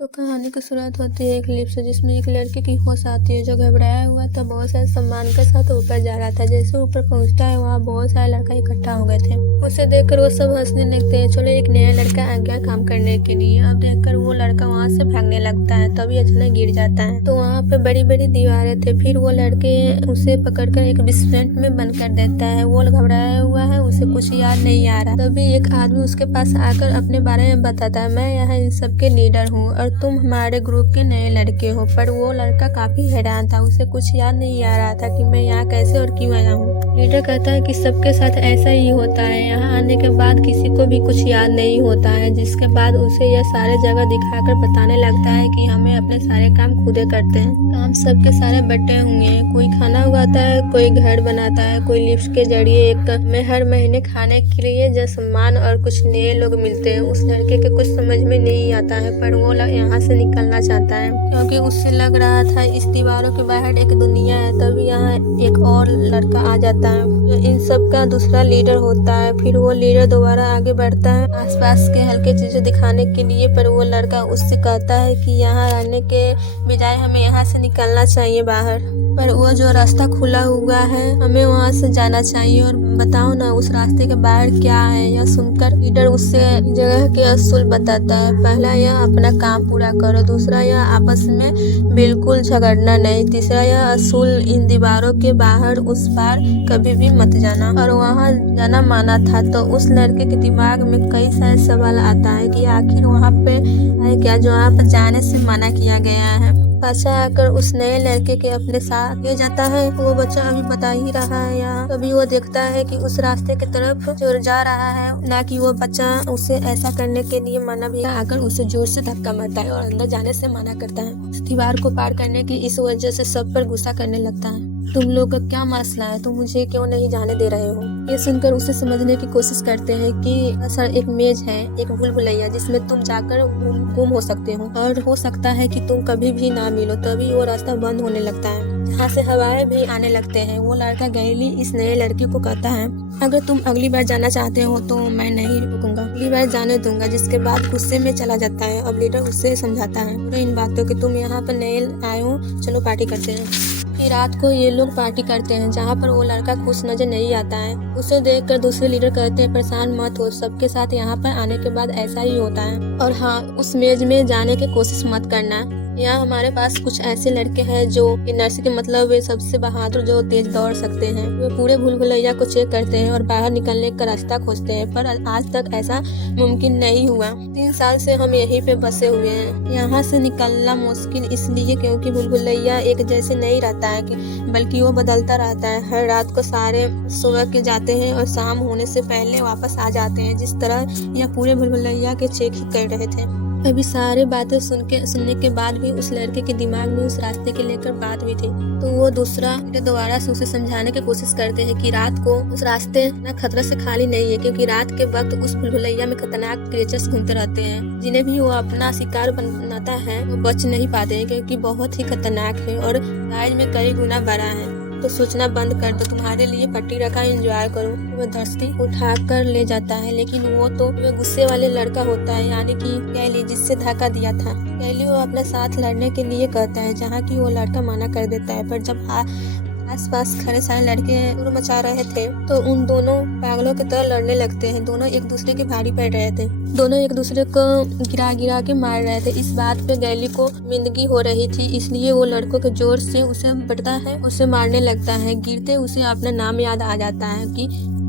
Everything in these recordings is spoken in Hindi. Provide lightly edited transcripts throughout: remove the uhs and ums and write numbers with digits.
तो कहानी की शुरुआत होती है एक क्लिप से जिसमें एक लड़के की होश आती है जो घबराया हुआ था, बहुत सारे सामान के साथ ऊपर जा रहा था। जैसे ऊपर पहुंचता है वहाँ बहुत सारे लड़का इकट्ठा हो गए थे। उसे देखकर वो सब हंसने लगते हैं। चलो एक नया लड़का आ गया काम करने के लिए। अब देखकर वो लड़का वहाँ से भागने लगता है, तभी अचानक गिर जाता है। तो वहाँ पे बड़ी बड़ी दीवारें थे। फिर वो लड़के उसे पकड़कर एक बेसमेंट में बंद कर देता है। वो घबराया हुआ है, उसे कुछ याद नहीं आ रहा। तभी एक आदमी उसके पास आकर अपने बारे में बताता है, मैं यहाँ इन सबके लीडर हूँ और तुम हमारे ग्रुप के नए लड़के हो। पर वो लड़का काफी हैरान था, उसे कुछ याद नहीं आ रहा था कि मैं यहाँ कैसे और क्यों आया हूँ। लीडर कहता है कि सबके साथ ऐसा ही होता है, यहाँ आने के बाद किसी को भी कुछ याद नहीं होता है। जिसके बाद उसे यह सारे जगह दिखाकर बताने लगता है कि हमें अपने सारे काम खुदे करते हैं। काम सबके सारे बटे हुए हैं, कोई खाना उगाता है, कोई घर बनाता है, कोई लिफ्ट के जरिए एक में हर महीने खाने के लिए जो सामान और कुछ नए लोग मिलते हैं। उस लड़के के कुछ समझ में नहीं आता है, पर वो यहाँ से निकलना चाहता है क्योंकि उससे लग रहा था इस दीवारों के बाहर एक दुनिया है। तभी यहाँ एक और लड़का आ जाता है जो इन सब का दूसरा लीडर होता है। फिर वो लीडर दोबारा आगे बढ़ता है आसपास के हल्के चीजें दिखाने के लिए, पर वो लड़का उससे कहता है कि यहाँ आने के बजाय हमें यहाँ से निकलना चाहिए बाहर। पर वो जो रास्ता खुला हुआ है हमें वहाँ से जाना चाहिए, और बताओ ना उस रास्ते के बाहर क्या है। यह सुनकर लीडर उससे जगह के असूल बताता है। पहला, यह अपना काम पूरा करो। दूसरा, यह आपस में बिल्कुल झगड़ना नहीं। तीसरा, यह असूल इन दीवारों के बाहर उस पार कभी भी मत जाना। और वहाँ जाना माना था। तो उस लड़के के दिमाग में कई सारे सवाल आता है कि आखिर वहाँ पे है क्या जो वहाँ पर जाने से मना किया गया है। पाछा आकर उस नए लड़के के अपने साथ ले जाता है। वो बच्चा अभी बता ही रहा है यहाँ। तभी वो देखता है कि उस रास्ते की तरफ जो जा रहा है, ना कि वो बच्चा उसे ऐसा करने के लिए मना भी आकर उसे जोर से धक्का मारता है और अंदर जाने से मना करता है। उस दीवार को पार करने की इस वजह से सब पर गुस्सा करने लगता है। तुम लोग का क्या मसला है, तुम मुझे क्यों नहीं जाने दे रहे हो। ये सुनकर उसे समझने की कोशिश करते हैं कि सर एक मेज है, एक भूल-भुलैया जिसमें तुम जाकर गुम हो सकते हो और हो सकता है कि तुम कभी भी ना मिलो। तभी वो रास्ता बंद होने लगता है, जहाँ से हवाएं भी आने लगते हैं। वो लड़का गैली इस नए लड़के को कहता है, अगर तुम अगली बार जाना चाहते हो तो मैं नहीं रुकूंगा, अगली बार जाने दूंगा। जिसके बाद गुस्से में चला जाता है। अब लीडर उससे समझाता है इन बातों की, तुम यहाँ पर नए आए हो, चलो पार्टी करते हैं। फिर रात को ये लोग पार्टी करते हैं, जहाँ पर वो लड़का खुश नजर नहीं आता है। उसे देखकर दूसरे लीडर कहते हैं, परेशान मत हो, सबके साथ यहाँ पर आने के बाद ऐसा ही होता है। और हाँ, उस मेज में जाने की कोशिश मत करना। यहाँ हमारे पास कुछ ऐसे लड़के हैं जो नर्स के मतलब वे सबसे बहादुर जो तेज दौड़ सकते हैं। वे पूरे भूल-भुलैया को चेक करते हैं और बाहर निकलने का रास्ता खोजते हैं, पर आज तक ऐसा मुमकिन नहीं हुआ। 3 साल से हम यहीं पे बसे हुए हैं। यहाँ से निकलना मुश्किल इसलिए क्योंकि भूल-भुलैया एक जैसे नहीं रहता है बल्कि वो बदलता रहता है। हर रात को सारे सुबह के जाते हैं और शाम होने से पहले वापस आ जाते हैं, जिस तरह यह पूरे भूल-भुलैया के चेक ही कर रहे थे। अभी सारे बातें सुनने के बाद भी उस लड़के के दिमाग में उस रास्ते के लेकर बात भी थी। तो वो दोबारा से उसे समझाने की कोशिश करते हैं कि रात को उस रास्ते न खतरा से खाली नहीं है, क्योंकि रात के वक्त उस भूल-भुलैया में खतरनाक क्रिएचर्स घूमते रहते हैं, जिन्हें भी वो अपना शिकार बनाता है वो बच नहीं पाते हैं, क्योंकि बहुत ही खतरनाक है और साइज में कई गुना बड़ा है। तो सोचना बंद कर दो, तुम्हारे लिए पट्टी रखा, एंजॉय करो। वो धरती उठा कर ले जाता है, लेकिन वो गुस्से वाले लड़का होता है, यानी कि कैली, जिससे धक्का दिया था। कैली वो अपने साथ लड़ने के लिए कहता है, जहाँ की वो लड़का मना कर देता है। पर जब आसपास खड़े सारे लड़के शोर मचा रहे थे तो उन दोनों पागलों की तरह लड़ने लगते हैं। दोनों एक दूसरे के भारी पड़ रहे थे, दोनों एक दूसरे को गिरा के मार रहे थे। इस बात पे गैली को मिंदगी हो रही थी, इसलिए वो लड़कों के जोर से उसे बटता है, उसे मारने लगता है। गिरते उसे अपना नाम याद आ जाता है कि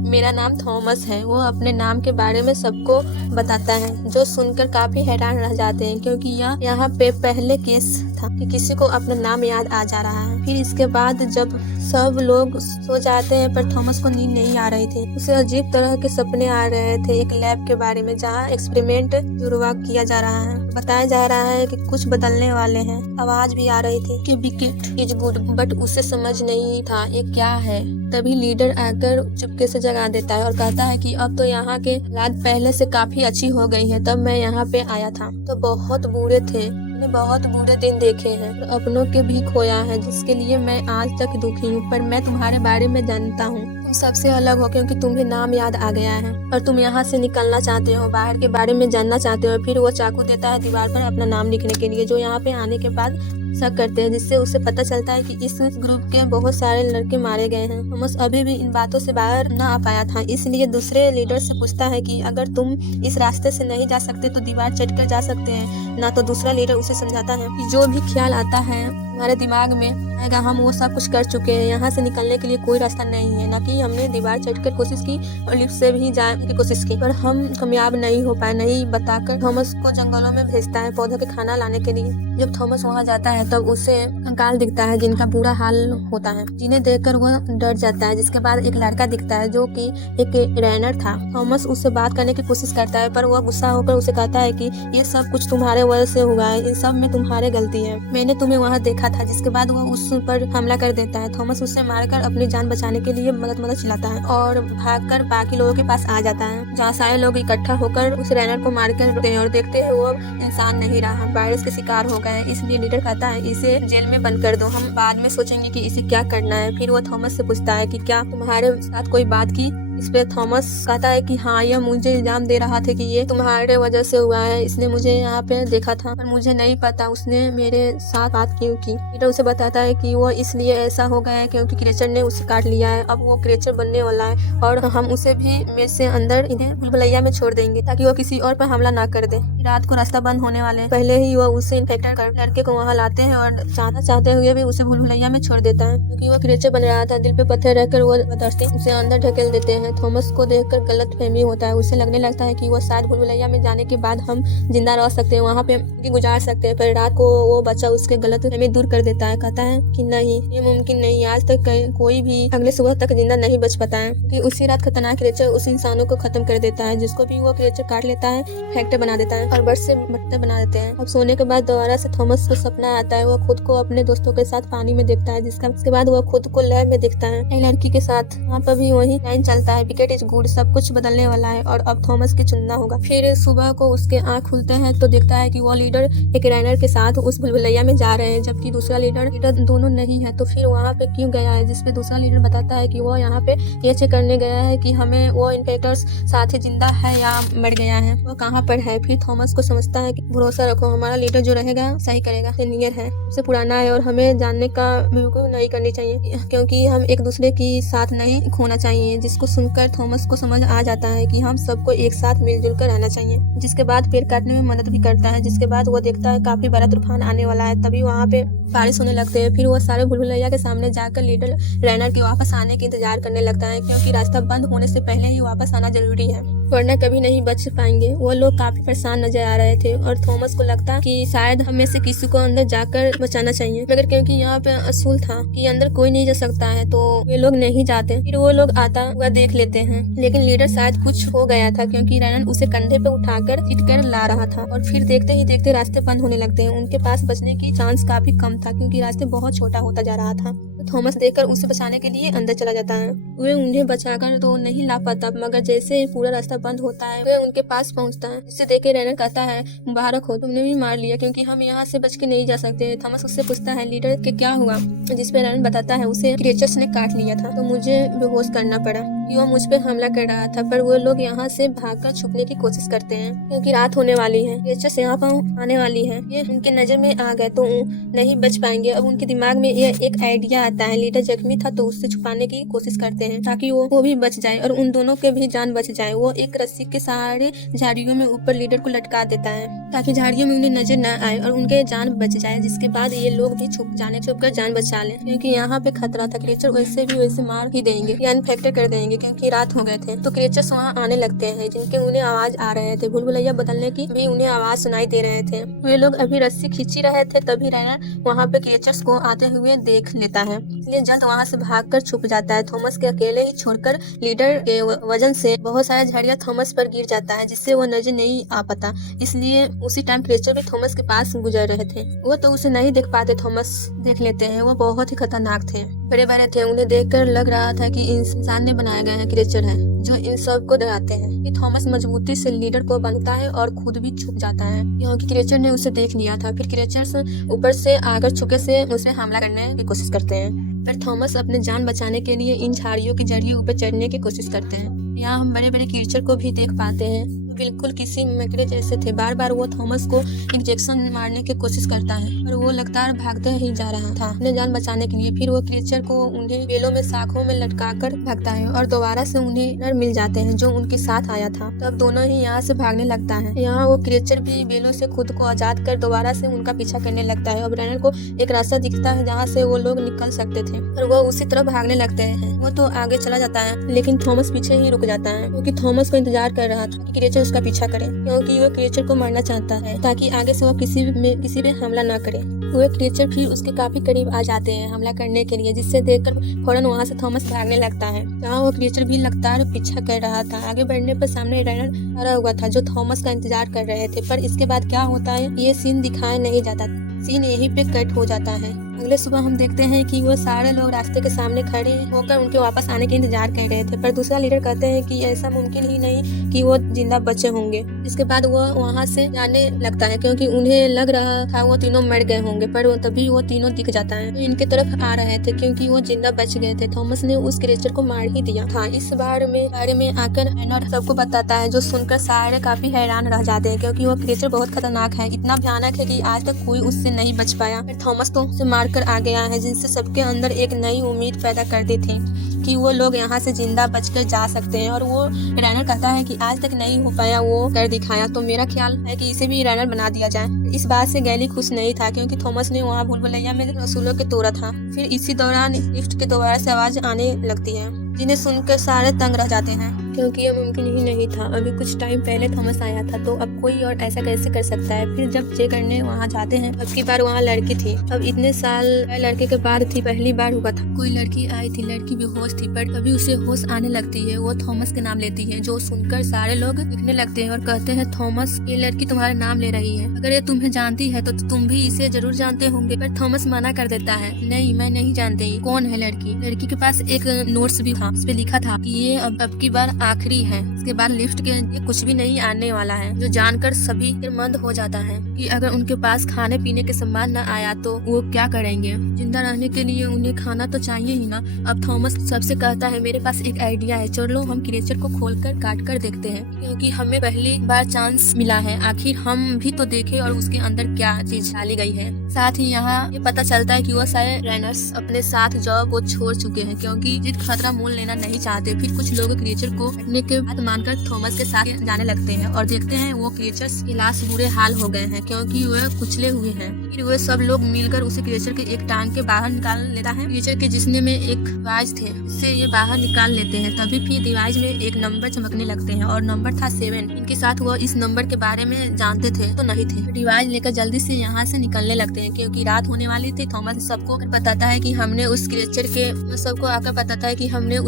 मेरा नाम थॉमस है। वो अपने नाम के बारे में सबको बताता है, जो सुनकर काफी हैरान रह जाते हैं, क्योंकि यह यहाँ पे पहले केस था कि किसी को अपना नाम याद आ जा रहा है। फिर इसके बाद जब सब लोग सो जाते हैं, पर थॉमस को नींद नहीं आ रही थी। उसे अजीब तरह के सपने आ रहे थे, एक लैब के बारे में जहाँ एक्सपेरिमेंट शुरुआत किया जा रहा है। बताया जा रहा है कि कुछ बदलने वाले हैं। आवाज भी आ रही थी कि विकेट इज गुड, बट उसे समझ नहीं था ये क्या है। तभी लीडर आकर चुपके से जगा देता है और कहता है कि अब तो यहाँ के हालात पहले से काफी अच्छी हो गई है। तब मैं यहाँ पे आया था तो बहुत बुरे थे, मैंने बहुत बुरे दिन देखे हैं, अपनों के भी खोया है, जिसके लिए मैं आज तक दुखी हूँ। पर मैं तुम्हारे बारे में जानता हूँ, तुम सबसे अलग हो क्योंकि तुम्हें नाम याद आ गया है और तुम यहाँ से निकलना चाहते हो, बाहर के बारे में जानना चाहते हो। फिर वो चाकू देता है दीवार पर अपना नाम लिखने के लिए, जो यहाँ पे आने के बाद शक करते हैं, जिससे उसे पता चलता है कि इस ग्रुप के बहुत सारे लड़के मारे गए हैं। थॉमस अभी भी इन बातों से बाहर न आ पाया था, इसलिए दूसरे लीडर से पूछता है कि अगर तुम इस रास्ते से नहीं जा सकते तो दीवार चढ़ कर जा सकते हैं ना। तो दूसरा लीडर उसे समझाता है कि जो भी ख्याल आता है हमारे दिमाग में आएगा, हम वो सब कुछ कर चुके हैं, यहाँ से निकलने के लिए कोई रास्ता नहीं है। ना कि हमने दीवार चढ़कर कोशिश की और लिफ्ट से भी जाने की कोशिश की, पर हम कामयाब नहीं हो पाए। नहीं बताकर थॉमस को जंगलों में भेजता है पौधों के खाना लाने के लिए। जब थॉमस वहाँ जाता है तब उसे कंकाल दिखता है जिनका बुरा हाल होता है, जिन्हें देखकर वह डर जाता है। जिसके बाद एक लड़का दिखता है जो कि एक रैनर था। थॉमस उससे बात करने की कोशिश करता है, पर वह गुस्सा होकर उसे कहता है कि ये सब कुछ तुम्हारे वजह से हुआ है, इन सब में तुम्हारी गलती है, मैंने तुम्हें वहाँ देखा था। जिसके बाद वह उस पर हमला कर देता है। थॉमस उसे मारकर अपनी जान बचाने के लिए मदद चिल्लाता है और भागकर बाकी लोगों के पास आ जाता है, जहाँ सारे लोग इकट्ठा होकर उस रैनर को मारकर रोकते हैं और देखते हैं वो इंसान नहीं रहा, वायरस के शिकार हो गए। इसलिए लीडर कहता है इसे जेल में बंद कर दो, हम बाद में सोचेंगे कि इसे क्या करना है। फिर वो थॉमस से पूछता है कि क्या तुम्हारे साथ कोई बात की। इस पे थॉमस कहता है कि हाँ, यह मुझे इल्जाम दे रहा था कि ये तुम्हारे वजह से हुआ है, इसने मुझे यहाँ पे देखा था पर मुझे नहीं पता उसने मेरे साथ बात क्यों की। पीटर उसे बताता है कि वो इसलिए ऐसा हो गया है क्योंकि क्रिएचर ने उसे काट लिया है, अब वो क्रिएचर बनने वाला है और हम उसे भी मेरे से अंदर इन्हें भूलभुलैया में छोड़ देंगे ताकि वो किसी और पर हमला ना कर दे। रात को रास्ता बंद होने वाले पहले ही वो उसे इन्फेक्टेड कर लड़के को वहाँ लाते हैं और चाहते हुए भी उसे भूलभुलैया में छोड़ देता है क्योंकि वो क्रिएचर बन रहा था। दिल पे पत्थर रहकर वो जबरदस्ती उसे अंदर ढकेल देते हैं। थॉमस को देखकर गलतफहमी होता है, उसे लगने लगता है कि वो शायद भूलभुलैया में जाने के बाद हम जिंदा रह सकते हैं, वहाँ पे गुजार सकते हैं। पर रात को वो बच्चा उसके गलतफहमी दूर कर देता है, कहता है कि नहीं, ये मुमकिन नहीं, आज तक कोई भी अगले सुबह तक जिंदा नहीं बच पाता है क्योंकि उसी रात खतरनाक क्रिएचर उस इंसानों को खत्म कर देता है जिसको भी वो क्रिएचर काट लेता है, फैक्टर बना देता है और बर्ड से बट्टर बना देते हैं। अब सोने के बाद दोबारा से थॉमस को सपना आता है, वो खुद को अपने दोस्तों के साथ पानी में देखता है, जिसके बाद वो खुद को लैब में देखता है एक लड़की के साथ। वहाँ पर भी वही लाइन चलता है, विकेट इज गुड, सब कुछ बदलने वाला है और अब थॉमस की चुनना होगा। फिर सुबह को उसके आँख खुलते हैं तो देखता है कि वो लीडर एक रैनर के साथ उस भूलभुलैया में जा रहे हैं, जबकि दूसरा लीडर दोनों नहीं है। तो फिर वहाँ पे क्यों गया है, जिसपे दूसरा लीडर बताता है कि वो यहाँ पे ये चेक करने गया है कि हमें वो इन्फेक्टर्स साथ ही जिंदा है या मर गया है, वो कहाँ पर है। फिर थॉमस को समझता है कि भरोसा रखो, हमारा लीडर जो रहेगा सही करेगा, सीनियर है, उससे पुराना है और हमें जानने का बिल्कुल नहीं करनी चाहिए क्योंकि हम एक दूसरे की साथ नहीं खोना चाहिए। जिसको सुनकर थॉमस को समझ आ जाता है कि हम सबको एक साथ मिलजुल कर रहना चाहिए। जिसके बाद पेड़ काटने में मदद भी करता है। जिसके बाद वो देखता है काफी बड़ा तूफान आने वाला है, तभी वहाँ पे बारिश होने लगते हैं। फिर वो सारे भूलभुलैया के सामने जाकर लीडर रैनर के वापस आने के इंतजार करने लगता है क्योंकि रास्ता बंद होने से पहले ही वापस आना जरूरी है, वरना कभी नहीं बच पाएंगे। वो लोग काफी परेशान नजर आ रहे थे और थॉमस को लगता कि शायद हमें से किसी को अंदर जाकर बचाना चाहिए, मगर क्योंकि यहाँ पे असूल था कि अंदर कोई नहीं जा सकता है तो वे लोग नहीं जाते। फिर वो लोग आता हुआ देख लेते हैं, लेकिन लीडर शायद कुछ हो गया था क्योंकि रैनर उसे कंधे पे उठाकर पीट कर ला रहा था और फिर देखते ही देखते रास्ते बंद होने लगते हैं। उनके पास बचने की चांस काफी कम था क्योंकि रास्ते बहुत छोटा होता जा रहा था। थॉमस देखकर उसे बचाने के लिए अंदर चला जाता है। वे उन्हें बचाकर तो नहीं ला पाता, मगर जैसे पूरा रास्ता बंद होता है वे उनके पास पहुंचता है, जिसे देख के रैनर कहता है मुबारक हो, तुमने भी मार लिया क्योंकि हम यहाँ से बच के नहीं जा सकते। थॉमस उससे पूछता है लीडर के क्या हुआ, जिसपे रैनर बताता है उसे क्रिएचर्स ने काट लिया था तो मुझे बेहोश करना पड़ा, वो मुझ पे हमला कर रहा था। पर वो लोग यहाँ से भागकर छुपने की कोशिश करते हैं क्योंकि रात होने वाली है, क्रिएचर्स यहाँ पर आने वाली है, ये उनके नजर में आ गए तो नहीं बच पाएंगे। अब उनके दिमाग में ये एक आइडिया आता है, लीडर जख्मी था तो उससे छुपाने की कोशिश करते हैं ताकि वो भी बच जाए और उन दोनों के भी जान बच जाए। वो एक रस्सी के सहारे झाड़ियों में ऊपर लीडर को लटका देता है ताकि झाड़ियों में उन्हें नजर न आए और उनके जान बच जाए। जिसके बाद ये लोग भी छुप कर जान बचा ले क्योंकि यहाँ पे खतरा था, क्रिएचर वैसे मार ही देंगे या इन्फेक्टेड कर देंगे क्योंकि रात हो गए थे। तो क्रिएचर्स वहाँ आने लगते हैं जिनके उन्हें आवाज आ रहे थे, भूलभुलैया बदलने की भी उन्हें आवाज सुनाई दे रहे थे। वे लोग अभी रस्सी खींची रहे थे तभी रैनर वहाँ पे क्रिएचर्स को आते हुए देख लेता है, इसलिए जल्द वहाँ से भागकर छुप जाता है। थॉमस के अकेले ही छोड़कर लीडर के वजन से बहुत सारा झाड़ियाँ थॉमस पर गिर जाता है जिससे वो नजर नहीं आ पाता, इसलिए उसी टाइम क्रिएचर भी थॉमस के पास गुजर रहे थे। वो तो उसे नहीं देख पाते, थॉमस देख लेते हैं। वो बहुत ही खतरनाक थे, बड़े बड़े थे, उन्हें देखकर लग रहा था कि इंसान ने बनाए गए हैं क्रिएचर है जो इन सब को डराते हैं। कि थॉमस मजबूती से लीडर को बांधता है और खुद भी छुप जाता है क्योंकि क्रिएचर ने उसे देख लिया था। फिर क्रिएचर्स ऊपर से आकर छुके से उसे हमला करने की कोशिश करते हैं। पर थॉमस अपने जान बचाने के लिए इन झाड़ियों की जड़ियों ऊपर चढ़ने की कोशिश करते हैं। यहाँ हम बड़े बड़े क्रीचर को भी देख पाते हैं, बिल्कुल किसी मकड़े जैसे थे। बार बार वो थॉमस को इंजेक्शन मारने की कोशिश करता है, पर वो लगातार भागते ही जा रहा था अपने जान बचाने के लिए। फिर वो क्रीचर को उन्हें बेलों में शाखों में लटकाकर भागता है और दोबारा से उन्हें नर मिल जाते हैं जो उनके साथ आया था। तब दोनों ही यहाँ से भागने लगता है। यहाँ वो क्रीचर भी बेलों से खुद को आजाद कर दोबारा से उनका पीछा करने लगता है और ब्रेनर को एक रास्ता दिखता है जहाँ से वो लोग निकल सकते थे, और वो उसी तरफ भागने लगते हैं। वो तो आगे चला जाता है, लेकिन थॉमस पीछे ही रुक जाता है, क्योंकि थॉमस को इंतजार कर रहा था कि क्रीचर उसका पीछा करे, क्योंकि वो क्रीचर को मारना चाहता है ताकि आगे से वो किसी पे हमला ना करे। वो क्रीचर फिर उसके काफी करीब आ जाते हैं हमला करने के लिए, जिससे देखकर फौरन वहाँ से थॉमस भागने लगता है। जहाँ वो क्रीचर भी लगातार पीछा कर रहा था। आगे बढ़ने पर सामने रनर खड़ा हुआ था जो थॉमस का इंतजार कर रहे थे, पर इसके बाद क्या होता है ये सीन दिखाया नहीं जाता। सीन यहीं पे कट हो जाता है। अगले सुबह हम देखते हैं कि वो सारे लोग रास्ते के सामने खड़े होकर उनके वापस आने के इंतजार कर रहे थे, पर दूसरा लीडर कहते हैं कि ऐसा मुमकिन ही नहीं कि वो जिंदा बचे होंगे। इसके बाद वो वहाँ से जाने लगता है, क्योंकि उन्हें लग रहा था वो तीनों मर गए होंगे, पर तभी वो तीनों दिख जाता है। तो इनके तरफ आ रहे थे क्योंकि वो जिंदा बच गए थे। थॉमस ने उस क्रीचर को मार ही दिया था। इस बारे में आकर रेनर सबको बताता है, जो सुनकर सारे काफी हैरान रह जाते हैं, क्योंकि वो क्रीचर बहुत खतरनाक है। इतना भयानक है कि आज तक कोई उससे नहीं बच पाया। थॉमस तो उसे मार कर आ गया है, जिनसे सबके अंदर एक नई उम्मीद पैदा कर दी थी कि वो लोग यहाँ से जिंदा बचकर जा सकते हैं। और वो रनर कहता है कि आज तक नहीं हो पाया, वो कर दिखाया, तो मेरा ख्याल है कि इसे भी रनर बना दिया जाए। इस बात से गैली खुश नहीं था, क्योंकि थॉमस ने वहाँ भूल-भुलैया में रसूलों के तोड़ा था। फिर इसी दौरान लिफ्ट के दोबारा से आवाज आने लगती है, जिन्हें सुनकर सारे तंग रह जाते हैं, क्योंकि यह मुमकिन ही नहीं था। अभी कुछ टाइम पहले थॉमस आया था, तो अब कोई और ऐसा कैसे कर सकता है। फिर जब चेक करने वहाँ जाते हैं, अब की बार वहाँ लड़की थी। अब इतने साल लड़के के बाद थी, पहली बार हुआ था। कोई लड़की आई थी, लड़की बेहोश थी, पर तभी उसे होश आने लगती है। वो थॉमस के नाम लेती है, जो सुनकर सारे लोग लिखने लगते हैं और कहते हैं, थॉमस, ये लड़की तुम्हारा नाम ले रही है। अगर ये तुम्हें जानती है तो तुम भी इसे जरूर जानते होंगे। पर थॉमस मना कर देता है, नहीं, मैं नहीं जानती कौन है लड़की। लड़की के पास एक नोट्स भी था, उस पे लिखा था कि ये अब की बार आखिरी है, इसके बाद लिफ्ट के ये कुछ भी नहीं आने वाला है। जो जानकर सभी मंद हो जाता है कि अगर उनके पास खाने पीने के सामान न आया तो वो क्या करेंगे। जिंदा रहने के लिए उन्हें खाना तो चाहिए ही ना। अब थॉमस सबसे कहता है, मेरे पास एक आइडिया है, चलो हम क्रीचर को खोलकर काट कर देखते हैं, क्योंकि हमें पहली बार चांस मिला है। आखिर हम भी तो देखे और उसके अंदर क्या चीज डाली गई है। साथ ही यहाँ ये पता चलता है कि वो सारे रनर्स अपने साथ जॉब को छोड़ चुके हैं, क्योंकि जिद खतरा मोल लेना नहीं चाहते। फिर कुछ लोग क्रीचर को काटने के बात मानकर थॉमस के साथ जाने लगते हैं और देखते हैं वो क्रीचर्स के लाश बुरे हाल हो गए हैं, क्योंकि वे कुचले हुए हैं। फिर वे सब लोग मिलकर उसे क्रीचर के एक टांग के बाहर निकाल लेता है। क्रीचर के जिस्म में एक डिवाइस थे, उससे ये बाहर निकाल लेते हैं। तभी फिर डिवाइस में एक नंबर चमकने लगते हैं और नंबर था 7। इनके साथ वो इस नंबर के बारे में जानते थे तो नहीं थे। डिवाइस लेकर जल्दी से यहाँ से निकलने लगते हैं, क्योंकि रात होने वाली थी। थॉमस सबको बताता है कि हमने उस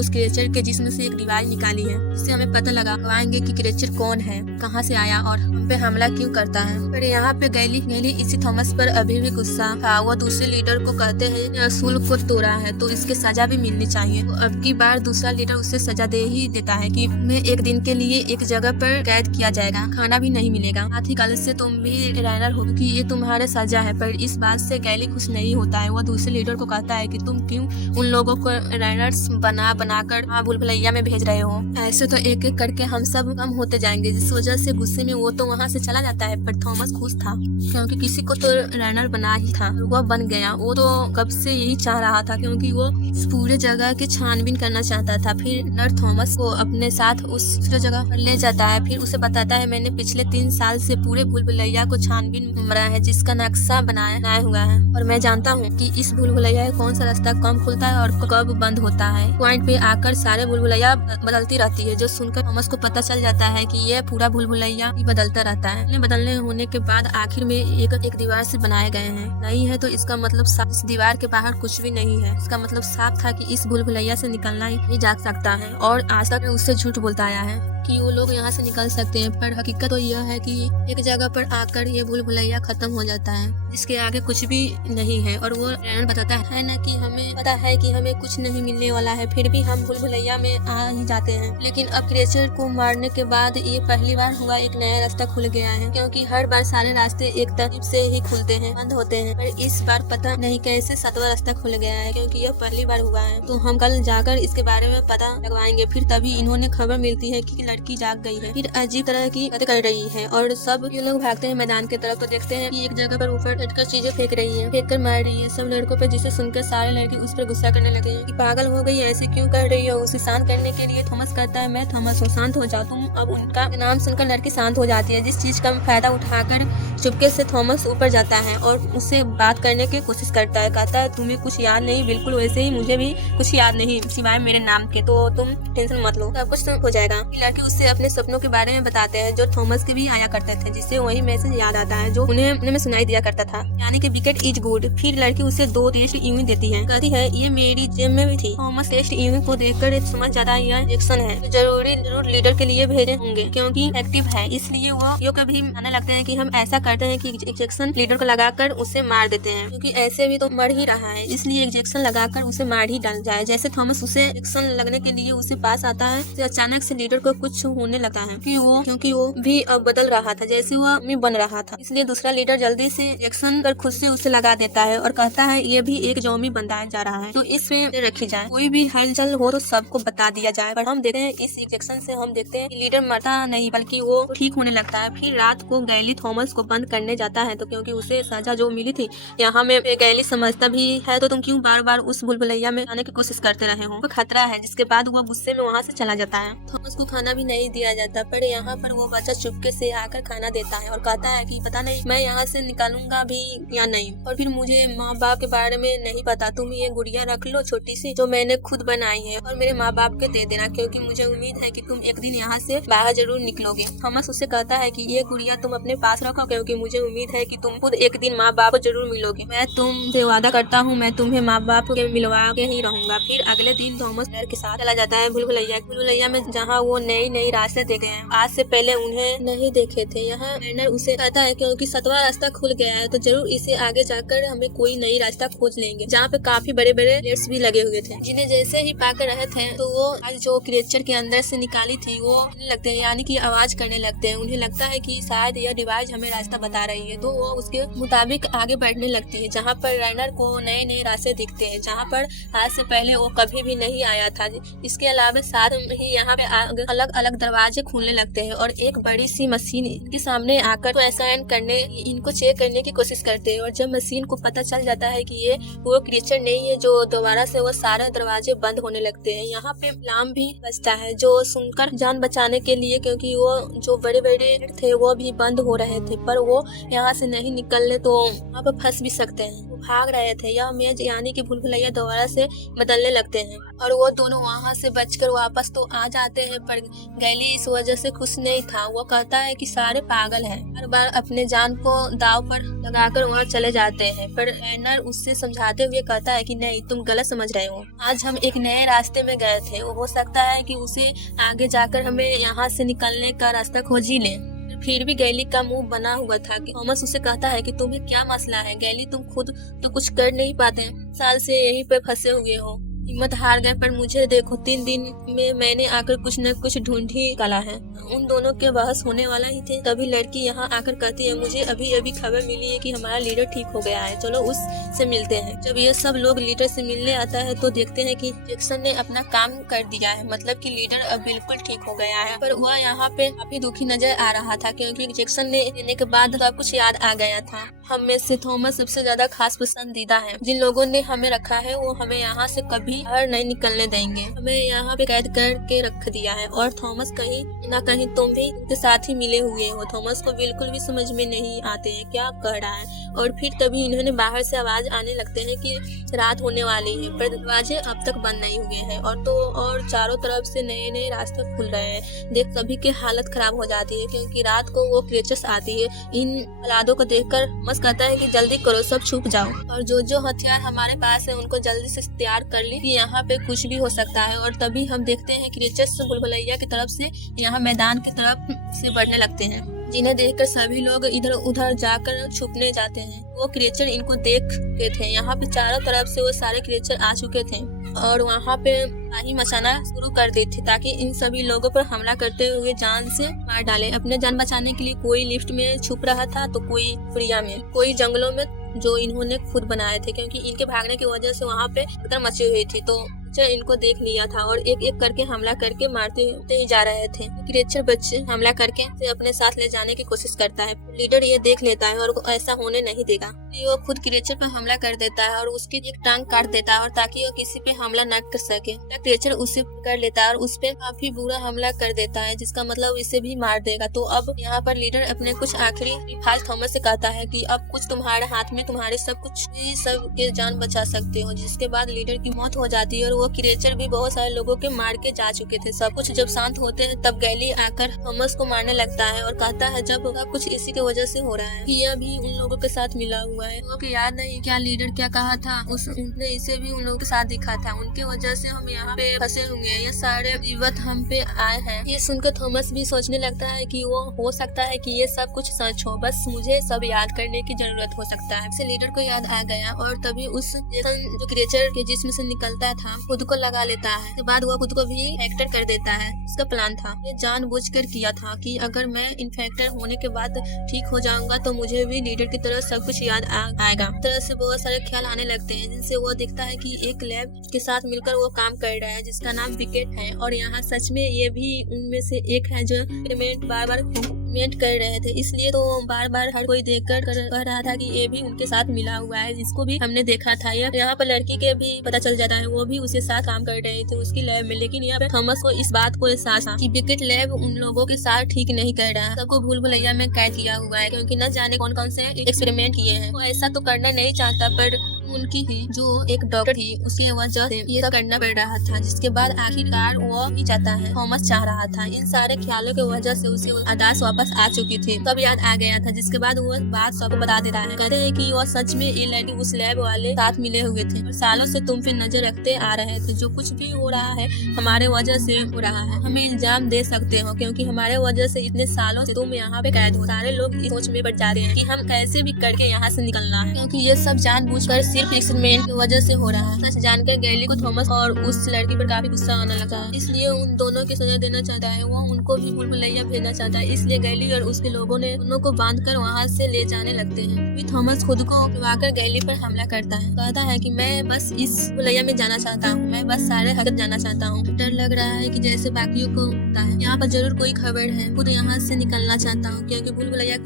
क्रीचर के जिस्म से एक डिवाइस निकाली है, इससे हमें पता लगाएंगे कि क्रीचर कौन है, कहाँ से आया और हम पे हमला क्यों करता है। पर यहाँ पे गैली इसी थॉमस पर अभी भी गुस्सा था। वो दूसरे लीडर को कहते हैं, असूल को तोड़ा है तो इसके सजा भी मिलनी चाहिए। तो अब की बार दूसरा लीडर उसे सजा दे ही देता है कि मैं एक दिन के लिए एक जगह पर कैद किया जाएगा, खाना भी नहीं मिलेगा, साथ ही कल से तुम भी रनर हो, कि ये तुम्हारे सजा है। पर इस बात से गैली खुश नहीं होता है। वो दूसरे लीडर को कहता है कि तुम क्यों उन लोगों को रनर्स बनाकर भूल-भुलैया में भेज रहे हो। ऐसे तो एक एक करके हम सब कम होते जाएंगे। जिस वजह से गुस्से में वो तो वहाँ से चला जाता है। पर थॉमस खुश था, क्योंकि किसी को तो रनर बना ही था, वो बन गया। वो तो कब से यही चाह रहा था, क्योंकि वो इस पूरे जगह की छानबीन करना चाहता था। फिर नर थॉमस को अपने साथ उस जगह पर ले जाता है। फिर उसे बताता है, मैंने पिछले 3 साल से पूरे भूल-भुलैया को छानबीन घूम रहा है, जिसका नक्शा बनाया हुआ है, और मैं जानता हूँ कि इस भूल-भुलैया का कौन सा रास्ता कब खुलता है और कब बंद होता है। पॉइंट पे आकर सारे भूल-भुलैया बदलती रहती है, जो सुनकर थॉमस को पता चल जाता है कि ये पूरा भूल-भुलैया ही बदलता रहता है। बदलने होने के बाद आखिर में एक दीवार से बनाए गए हैं। नहीं है तो इसका मतलब साफ, इस दीवार के बाहर कुछ भी नहीं है। इसका मतलब साफ था कि इस भूल-भुलैया से निकलना ही जा सकता है, और आज तक उससे झूठ बोलता आया है। कि वो लोग यहाँ से निकल सकते हैं, पर हकीकत तो यह है कि एक जगह पर आकर ये भूल भुलैया खत्म हो जाता है, जिसके आगे कुछ भी नहीं है। और वो रैनर बताता है ना कि हमें पता है कि हमें कुछ नहीं मिलने वाला है, फिर भी हम भूल भुलैया में आ ही जाते हैं। लेकिन अब क्रिएचर को मारने के बाद ये पहली बार हुआ एक नया रास्ता खुल गया है, क्योंकि हर बार सारे रास्ते एक तरफ से ही खुलते हैं, बंद होते हैं, पर इस बार पता नहीं कैसे 7वां रास्ता खुल गया है, क्योंकि यह पहली बार हुआ है। तो हम कल जाकर इसके बारे में पता लगवाएंगे। फिर तभी इन्होंने खबर मिलती है कि लड़की जाग गई है, फिर अजीब तरह की बातें कर रही है और सब ये लोग भागते हैं मैदान की तरफ। तो देखते हैं कि एक जगह पर ऊपर लटकर चीजें फेंक रही है, फेंक कर मार रही है सब लड़कों पे, जिसे सुनकर सारे लड़के उस पर गुस्सा करने लगे हैं कि पागल हो गई, ऐसे क्यों कर रही हो। उसे शांत करने के लिए थॉमस कहता है, मैं थॉमस हूँ, शांत हो जाओ तुम। अब उनका नाम सुनकर लड़की शांत हो जाती है, जिस चीज का फायदा उठाकर चुपके से थॉमस ऊपर जाता है और उससे बात करने की कोशिश करता है। कहता है, तुम्हें कुछ याद नहीं? बिल्कुल वैसे ही मुझे भी कुछ याद नहीं सिवाय मेरे नाम के, तो तुम टेंशन मत लो, सब कुछ हो जाएगा। लड़की उससे अपने सपनों के बारे में बताते हैं जो थॉमस के भी आया करते थे, जिससे वही मैसेज याद आता है जो उन्हें में सुनाई दिया करता था, यानी कि विकेट इज गुड। फिर लड़की उसे 2 टेस्ट यूनिट देती है, कहती है ये मेरी जेब में भी थी। थॉमस टेस्ट यूनिट को देखकर समझ जाता है यह इंजेक्शन है, तो जरूर लीडर के लिए भेजे होंगे, क्योंकि एक्टिव है। इसलिए वो यो कभी मानने लगते हैं कि हम ऐसा करते हैं कि इंजेक्शन लीडर को लगाकर उसे मार देते हैं, क्योंकि ऐसे भी तो मर ही रहा है, इसलिए इंजेक्शन लगाकर उसे मार ही डाल जाए। जैसे थॉमस उसे इंजेक्शन लगने के लिए उसे पास आता है तो अचानक से लीडर को कुछ होने लगता है, क्योंकि वो भी अब बदल रहा था, जैसे वो आदमी बन रहा था। इसलिए दूसरा लीडर जल्दी से इंजेक्शन कर खुद से उसे लगा देता है और कहता है ये भी एक ज़ॉम्बी बनता जा रहा है, तो इसमें रखी जाए, कोई भी हलचल हो तो सबको बता दिया जाए। पर हम देखते हैं इस इंजेक्शन से हम देखते हैं कि लीडर मरता नहीं बल्कि वो ठीक होने लगता है। फिर रात को गैली थॉमस को बंद करने जाता है, तो क्योंकि उसे सजा जो मिली थी, यहाँ में गैली समझता भी है, तो तुम क्यों बार बार उस भूलभुलैया में आने की कोशिश करते रहे हो, तो खतरा है। जिसके बाद वो गुस्से में वहाँ से चला जाता है। थॉमस को खाना भी नहीं दिया जाता, पर यहाँ पर वो बच्चा चुपके से आकर खाना देता है और कहता है कि पता नहीं मैं यहाँ से निकालूंगा भी या नहीं, और फिर मुझे माँ बाप के बारे में नहीं पता, तुम ये गुड़िया रख लो छोटी सी जो मैंने खुद बनाई है और मेरे माँ बाप के दे देना, क्योंकि मुझे उम्मीद है कि तुम एक दिन यहाँ से बाहर जरूर निकलोगे। थॉमस उससे कहता है कि ये गुड़िया तुम अपने पास रखो, क्योंकि मुझे उम्मीद है कि तुम खुद एक दिन माँ बाप को जरूर मिलोगे। मैं तुमसे वादा करता हूँ मैं तुम्हें माँ बाप के मिलवा के ही रहूंगा। फिर अगले दिन थॉमस के साथ चला जाता है भूलभुलैया में, जहाँ वो नई रास्ते देखे हैं, आज से पहले उन्हें नहीं देखे थे। यहाँ रैनर उसे कहता है क्योंकि 7वां रास्ता खुल गया है, तो जरूर इसे आगे जाकर हमें कोई नई रास्ता खोज लेंगे, जहाँ पे काफी बड़े बड़े गेट्स भी लगे हुए थे, जिन्हें जैसे ही पाकर रहे थे तो वो आज जो क्रिएचर के अंदर से निकाली थी वो लगते हैं, यानी कि आवाज करने लगते हैं। उन्हें लगता है कि शायद यह डिवाइस हमें रास्ता बता रही है, तो वो उसके मुताबिक आगे बढ़ने लगती है, जहाँ पर रैनर को नए रास्ते दिखते हैं, जहाँ पर आज से पहले वो कभी भी नहीं आया था। इसके अलावा साथ ही यहाँ पे अलग अलग दरवाजे खुलने लगते हैं और एक बड़ी सी मशीन इनके सामने आकर तो स्कैन करने, इनको चेक करने की कोशिश करते हैं। और जब मशीन को पता चल जाता है कि ये वो क्रिएचर नहीं है, जो दोबारा से वो सारे दरवाजे बंद होने लगते हैं। यहाँ पे अलार्म भी बजता है जो सुनकर जान बचाने के लिए, क्योंकि वो जो बड़े बड़े थे वो भी बंद हो रहे थे, पर वो यहाँ से नहीं निकलने तो वहाँ पर फंस भी सकते हैं। वो भाग रहे थे। यह मेज यानी कि भूलभुलैया दोबारा से बदलने लगते हैं और वो दोनों वहाँ से बचकर वापस तो आ जाते हैं, पर गैली इस वजह से खुश नहीं था। वो कहता है कि सारे पागल हैं, हर बार अपने जान को दाव पर लगाकर वहाँ चले जाते हैं, पर रैनर उससे समझाते हुए कहता है कि नहीं, तुम गलत समझ रहे हो। आज हम एक नए रास्ते में गए थे, हो सकता है कि उसे आगे जाकर हमें यहाँ से निकलने का रास्ता खोज ही लें। फिर भी गैली का मुंह बना हुआ था कि थॉमस उसे कहता है कि तुम्हें क्या मसला है गैली, तुम खुद तो कुछ कर नहीं पाते, साल से यहीं पे फंसे हुए हो, हिम्मत हार गए, पर मुझे देखो 3 दिन में मैंने आकर कुछ न कुछ ढूंढ ही निकाला है। उन दोनों के बहस होने वाला ही थे, तभी लड़की यहाँ आकर कहती है, मुझे अभी अभी खबर मिली है कि हमारा लीडर ठीक हो गया है, चलो उससे मिलते हैं। जब ये सब लोग लीडर से मिलने आता है तो देखते हैं कि जैक्सन ने अपना काम कर दिया है, मतलब कि लीडर अब बिल्कुल ठीक हो गया है। पर वह यहाँ पे काफी दुखी नजर आ रहा था, क्योंकि जैक्सन ने लेने के बाद सब कुछ याद आ गया था। हम में से थॉमस सबसे ज्यादा खास पसंदीदा है। जिन लोगों ने हमें रखा है वो हमें यहाँ से कभी बाहर नहीं निकलने देंगे, हमें यहाँ पे कैद करके रख दिया है। और थॉमस कहीं ना कहीं तुम भी उनके साथ ही मिले हुए हो। थॉमस को बिल्कुल भी समझ में नहीं आते हैं क्या कह रहा है। और फिर तभी इन्होंने बाहर से आवाज आने लगते हैं कि रात होने वाली है, पर दरवाजे अब तक बंद नहीं हुए हैं और चारों तरफ से नए नए रास्ते खुल रहे हैं। देख सभी की हालत खराब हो जाती है, क्योंकि रात को वो क्रिएचर्स आती है। इन औलादों को देखकर मस कहता है कि जल्दी करो, सब छुप जाओ और जो हथियार हमारे पास है उनको जल्दी से तैयार कर ली कि यहाँ पे कुछ भी हो सकता है। और तभी हम देखते हैं क्रिएचर्स भूलभुलैया की तरफ से यहाँ मैदान की तरफ से बढ़ने लगते हैं, जिन्हें देखकर सभी लोग इधर उधर जाकर छुपने जाते हैं। वो क्रिएचर इनको देख के थे। यहाँ पे चारों तरफ से वो सारे क्रिएचर आ चुके थे और वहाँ पे आही मचाना शुरू कर दी थी ताकि इन सभी लोगों पर हमला करते हुए जान से मार डाले। अपने जान बचाने के लिए कोई लिफ्ट में छुप रहा था तो कोई प्रिया में, कोई जंगलों में जो इन्होंने खुद बनाए थे, क्योंकि इनके भागने की वजह से वहाँ पे भगदड़ मची हुई थी। तो इनको देख लिया था और एक एक करके हमला करके मारते ही जा रहे थे। क्रिएचर बच्चे हमला करके अपने साथ ले जाने की कोशिश करता है। लीडर ये देख लेता है और ऐसा होने नहीं देगा। वो खुद क्रिएचर पर हमला कर देता है और उसकी एक टांग काट देता है और ताकि वो किसी पे हमला न कर सके। क्रिएचर उसे कर लेता है और उस पर काफी बुरा हमला कर देता है, जिसका मतलब इसे भी मार देगा। तो अब यहाँ पर लीडर अपने कुछ आखिरी अल्फाज थॉमस से कहता है कि अब कुछ तुम्हारे हाथ में, तुम्हारे सब कुछ ही सब के जान बचा सकते हो। जिसके बाद लीडर की मौत हो जाती है और वो क्रिएचर भी बहुत सारे लोगों के मार के जा चुके थे। सब कुछ जब शांत होते हैं तब गैली आकर थॉमस को मारने लगता है और कहता है जब सब कुछ इसी की वजह से हो रहा है, किया भी उन लोगों के साथ मिला हुआ है। वो याद नहीं क्या लीडर क्या कहा था, उसने इसे भी उन लोगों के साथ दिखा था। उनके वजह से हम यहाँ पे फंसे हुए हैं, ये सारे विपत हम पे आए हैं। ये सुनकर थॉमस भी सोचने लगता है कि वो हो सकता है कि ये सब कुछ सच हो, बस मुझे सब याद करने की जरूरत हो सकता है। इसे लीडर को याद आ गया और तभी उस जो क्रिएचर के जिस्म से निकलता था खुद को लगा लेता है। उसके बाद वो खुद को भी इन्फेक्टर कर देता है। उसका प्लान था, ये जानबूझकर किया था कि अगर मैं इन्फेक्टर होने के बाद ठीक हो जाऊंगा तो मुझे भी लीडर की तरह सब कुछ याद आएगा। तरह से बहुत सारे ख्याल आने लगते हैं, जिनसे वो दिखता है कि एक लैब के साथ मिलकर वो काम कर रहा है जिसका नाम विकेट है और यहाँ सच में ये भी उनमें से एक है जो एक्सपेरिमेंट बार बार कर रहे थे। इसलिए तो बार बार हर कोई देखकर कह रहा था कि ये भी उनके साथ मिला हुआ है, जिसको भी हमने देखा था। यहाँ पर लड़की के भी पता चल जाता है, वो भी उसके साथ काम कर रहे थे उसकी लैब में। लेकिन यहाँ पे थॉमस को इस बात को एहसास था कि विकेट लैब उन लोगों के साथ ठीक नहीं कर रहा है, सबको भूल भुलैया में कैद किया हुआ है, क्योंकि न जाने कौन कौन से एक्सपेरिमेंट किए हैं। वो ऐसा तो करना नहीं चाहता, पर उनकी ही जो एक डॉक्टर थी उसकी वजह से ये सब करना पड़ रहा था। जिसके बाद आखिरकार वो ही चाहता है, थॉमस चाह रहा था। इन सारे ख्यालों की वजह से उसे आदास वापस आ चुकी थी, तब याद आ गया था। जिसके बाद वो बात सबको बता देता है। कहते हैं कि वो सच में ये लड़की उस लैब वाले साथ मिले हुए थे और सालों से तुम पे नजर रखते आ रहे थे। जो कुछ भी हो रहा है हमारे वजह से हो रहा है, हमें इल्जाम दे सकते हो क्योंकि हमारे वजह से इतने सालों से तुम यहाँ पे कैद हो। सारे लोग इस सोच में पड़ जा रहे हैं कि हम कैसे भी करके यहाँ से निकलना है, क्योंकि ये सब जानबूझकर सिर्फ एक्सपेरिमेंट की वजह से हो रहा है। सच जानकर गैली को थॉमस और उस लड़की पर काफी गुस्सा आने लगा है, इसलिए उन दोनों की सजा देना चाहता है। वो उनको भी भूल भुलैया भेजना चाहता है, इसलिए गैली और उसके लोगों ने दोनों को बांधकर वहाँ से ले जाने लगते हैं। फिर थॉमस खुद को उठवाकर गैली पर हमला करता है। कहता है कि मैं बस इस भुलैया में जाना चाहता हूँ, मैं बस सारे हरकत जाना चाहता हूँ। डर लग रहा है कि जैसे बाकियों को होता है, यहाँ पर जरूर कोई खबर है। खुद यहाँ से निकलना चाहता हूँ क्योंकि भूल भुलैया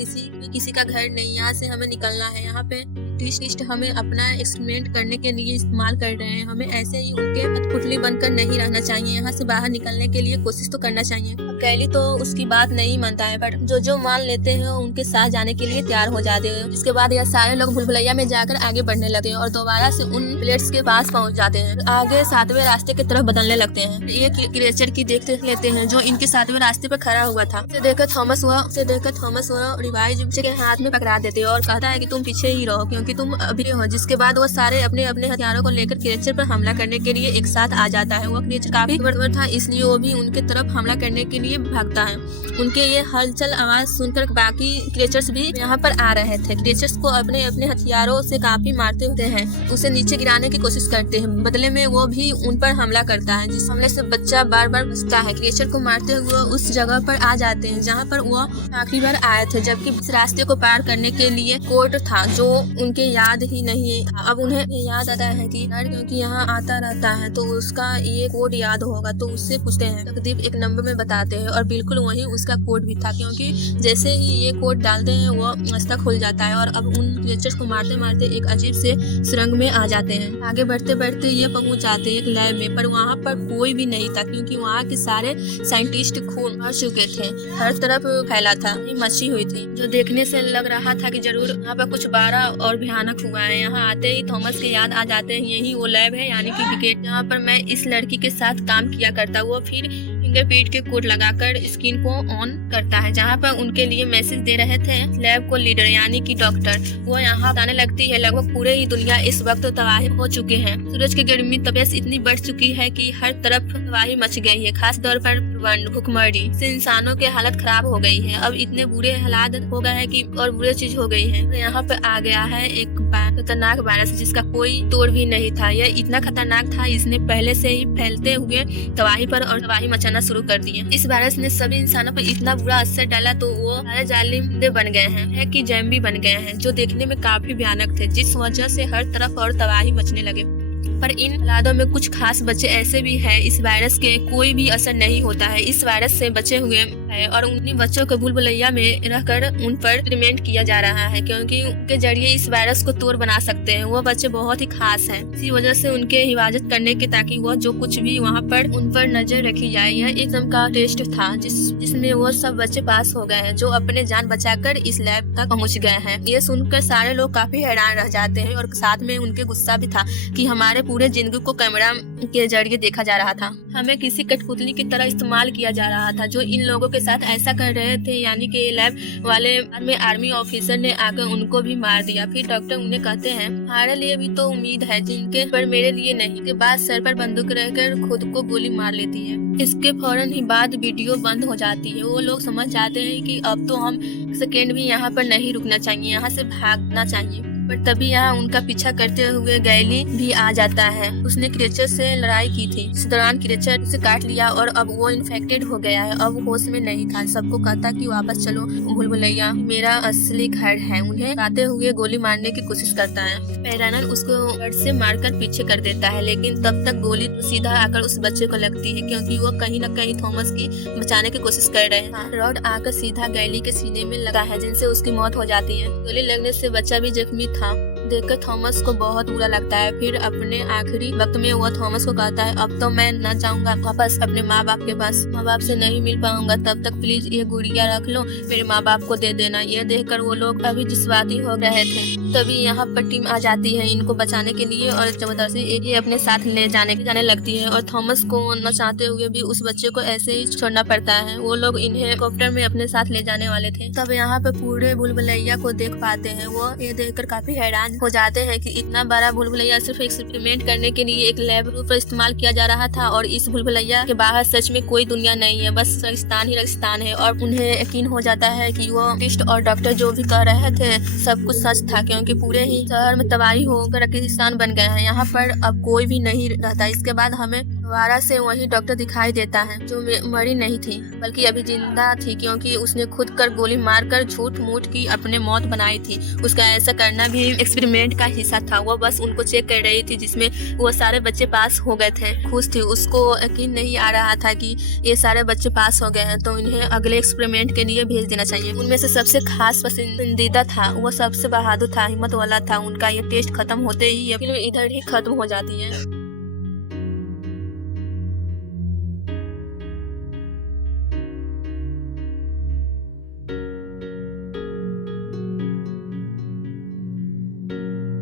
किसी का घर नहीं, यहाँ से हमें निकलना है। यहाँ पे ट्विस्ट हमें अपना एक्सपेरिमेंट करने के लिए इस्तेमाल कर रहे हैं, हमें ऐसे ही उनके कठपुतली बनकर नहीं रहना चाहिए। यहाँ से बाहर निकलने के लिए कोशिश तो करना चाहिए। कैली तो उसकी बात नहीं मानता है, पर जो मान लेते हैं उनके साथ जाने के लिए तैयार हो जाते हैं। इसके बाद यह सारे लोग भूल भुलैया में जाकर आगे बढ़ने लगते हैं और दोबारा से उन प्लेट्स के पास पहुँच जाते हैं। आगे 7वें रास्ते की तरफ बदलने लगते हैं। ये क्रिएचर की देख लेते हैं जो इनके 7वें रास्ते पर खड़ा हुआ था। उसे देखकर थॉमस रिवाइज के हाथ में पकड़ा देते हैं और कहता है कि तुम पीछे ही रहो क्योंकि तुम अभी हो। जिसके बाद वो सारे अपने अपने हथियारों को लेकर क्रिएचर पर हमला करने के लिए एक साथ आ जाता है। वो क्रिएचर काफी बड़ा था, इसलिए वो भी उनके तरफ हमला करने के लिए भागता है। उनके ये हलचल आवाज सुनकर बाकी क्रिएचर्स भी यहाँ पर आ रहे थे। क्रिएचर्स को अपने अपने हथियारों से काफी मारते होते हैं, उसे नीचे गिराने की कोशिश करते हैं। बदले में वो भी उन पर हमला करता है, जिस हमले से बच्चा बार बार बचता है। क्रिएचर को मारते हुए उस जगह पर आ जाते हैं जहाँ पर वो आखिरी बार आए थे, जबकि इस रास्ते को पार करने के लिए कोड था जो उनके याद ही नहीं था। अब उन्हें याद आता है कि क्योंकि यहाँ आता रहता है तो उसका ये कोड याद होगा, तो उससे पूछते हैं। तकदीर एक नंबर में बताते हैं और बिल्कुल वही उसका कोड भी था, क्योंकि जैसे ही ये कोड डालते हैं वो रास्ता खुल जाता है और अब उन क्रिएचर्स को मारते मारते एक अजीब से सुरंग में आ जाते हैं। आगे बढ़ते बढ़ते ये पहुंच जाते हैं एक लैब में, पर वहाँ पर कोई भी नहीं था क्योंकि वहाँ के सारे साइंटिस्ट खून मर चुके थे, हर तरफ फैला था, मची हुई थी, जो देखने से लग रहा था कि जरूर यहाँ पर कुछ बड़ा और भयानक हुआ है। यहाँ आते ही थॉमस के याद आ जाते हैं, यही वो लैब है यानी कि विकेट, जहाँ पर मैं इस लड़की के साथ काम किया करता। वो फिर फिंगरप्रिंट के कोड लगाकर स्क्रीन को ऑन करता है, जहाँ पर उनके लिए मैसेज दे रहे थे लैब को लीडर यानी कि डॉक्टर। वो यहाँ बताने लगती है लगभग पूरे ही दुनिया इस वक्त तबाही हो चुके हैं। सूरज की गर्मी तपियत इतनी बढ़ चुकी है कि हर तरफ तबाही मच गई है, खास तौर पर भुखमरी से इंसानों के हालत खराब हो गई है। अब इतने बुरे हालात हो गए हैं कि और बुरी चीज हो गई है। तो यहाँ पे आ गया है एक खतरनाक वायरस जिसका कोई तोड़ भी नहीं था। यह इतना खतरनाक था, इसने पहले से ही फैलते हुए तबाही पर और तबाही मचाना शुरू कर दिए। इस वायरस ने सभी इंसानों पर इतना बुरा असर डाला तो वो सारे जालिम बन गए हैं कि जैम्बी बन गए हैं, जो देखने में काफी भयानक थे, जिस वजह से हर तरफ और तबाही मचने लगे। पर इन हालातों में कुछ खास बच्चे ऐसे भी हैं इस वायरस के कोई भी असर नहीं होता है, इस वायरस से बचे हुए हैं और उन्हीं बच्चों को भूलभुलैया में रहकर उन पर एक्सपेरिमेंट किया जा रहा है, क्योंकि उनके जरिए इस वायरस को तोड़ बना सकते हैं। वो बच्चे बहुत ही खास हैं, इसी वजह से उनके हिफाजत करने के ताकि वो जो कुछ भी वहाँ पर उन पर नजर रखी जाए। यह एक किस्म का टेस्ट था जिसमें वो सब बच्चे पास हो गए हैं, जो अपने जान बचाकर इस लैब तक पहुँच गए हैं। ये सुनकर सारे लोग काफी हैरान रह जाते हैं और साथ में उनके गुस्सा भी था कि हमारे पूरे जिंदगी को कैमरा के जरिए देखा जा रहा था, हमें किसी कठपुतली की तरह इस्तेमाल किया जा रहा था। जो इन लोगों के साथ ऐसा कर रहे थे यानी कि लैब वाले में आर्मी ऑफिसर ने आकर उनको भी मार दिया। फिर डॉक्टर उन्हें कहते हैं हमारे लिए भी तो उम्मीद है जिनके पर मेरे लिए नहीं। के बाद सर पर बंदूक रहकर खुद को गोली मार लेती है। इसके फौरन ही बाद वीडियो बंद हो जाती है। वो लोग समझ जाते हैं कि अब तो हम सेकेंड भी यहाँ पर नहीं रुकना चाहिए, यहाँ से भागना चाहिए। पर तभी यहाँ उनका पीछा करते हुए गैली भी आ जाता है। उसने क्रिएचर से लड़ाई की थी, इस दौरान क्रिएचर उसे काट लिया और अब वो इन्फेक्टेड हो गया है। अब होश में नहीं था, सबको कहता कि वापस चलो भूलभुलैया, मेरा असली घर है। उन्हें गाते हुए गोली मारने की कोशिश करता है। पैरानल उसको घर से मारकर पीछे कर देता है, लेकिन तब तक गोली सीधा आकर उस बच्चे को लगती है, क्योंकि वो कहीं न कहीं थॉमस की बचाने की कोशिश कर रहे हैं। रॉड आकर सीधा गैली के सीने में लगा है, जिनसे उसकी मौत हो जाती है। गोली लगने से बच्चा भी जख्मी था, देखकर थॉमस को बहुत बुरा लगता है। फिर अपने आखिरी वक्त में वो थॉमस को कहता है अब तो मैं न जाऊंगा वापस अपने माँ बाप के पास, माँ बाप से नहीं मिल पाऊंगा, तब तक प्लीज ये गुड़िया रख लो, मेरे माँ बाप को दे देना। ये देखकर वो लोग अभी जिस्वादी हो रहे थे। तभी यहाँ पर टीम आ जाती है इनको बचाने के लिए और जबरदस्ती ये अपने साथ ले जाने लगती है और थॉमस को न चाहते हुए भी उस बच्चे को ऐसे ही छोड़ना पड़ता है। वो लोग इन्हें हेलीकॉप्टर में अपने साथ ले जाने वाले थे। तब यहाँ पे पूरे भूलभुलैया को देख पाते हैं। वो ये देखकर काफी हैरान हो जाते हैं कि इतना बड़ा भूलभुलैया सिर्फ एक्सपेरिमेंट करने के लिए एक लैब पर इस्तेमाल किया जा रहा था और इस भूलभुलैया के बाहर सच में कोई दुनिया नहीं है, बस रेगिस्तान ही रेगिस्तान है। और उन्हें यकीन हो जाता है कि वो टेस्ट और डॉक्टर जो भी कह रहे थे सब कुछ सच था, क्योंकि पूरे ही शहर में तबाही होकर रेगिस्तान बन गए हैं। यहाँ पर अब कोई भी नहीं रहता। इसके बाद हमें दोबारा से वही डॉक्टर दिखाई देता है जो मरी नहीं थी बल्कि अभी जिंदा थी, क्योंकि उसने खुद कर गोली मारकर झूठ मूठ की अपने मौत बनाई थी। उसका ऐसा करना भी एक्सपेरिमेंट का हिस्सा था। वो बस उनको चेक कर रही थी जिसमें वो सारे बच्चे पास हो गए थे। खुश थी, उसको यकीन नहीं आ रहा था कि ये सारे बच्चे पास हो गए हैं तो इन्हें अगले एक्सपेरिमेंट के लिए भेज देना चाहिए। उनमें से सबसे खास पसंदीदा था, वो सबसे बहादुर था, हिम्मत वाला था। उनका ये टेस्ट खत्म होते ही ये फिल्म इधर ही खत्म हो जाती है।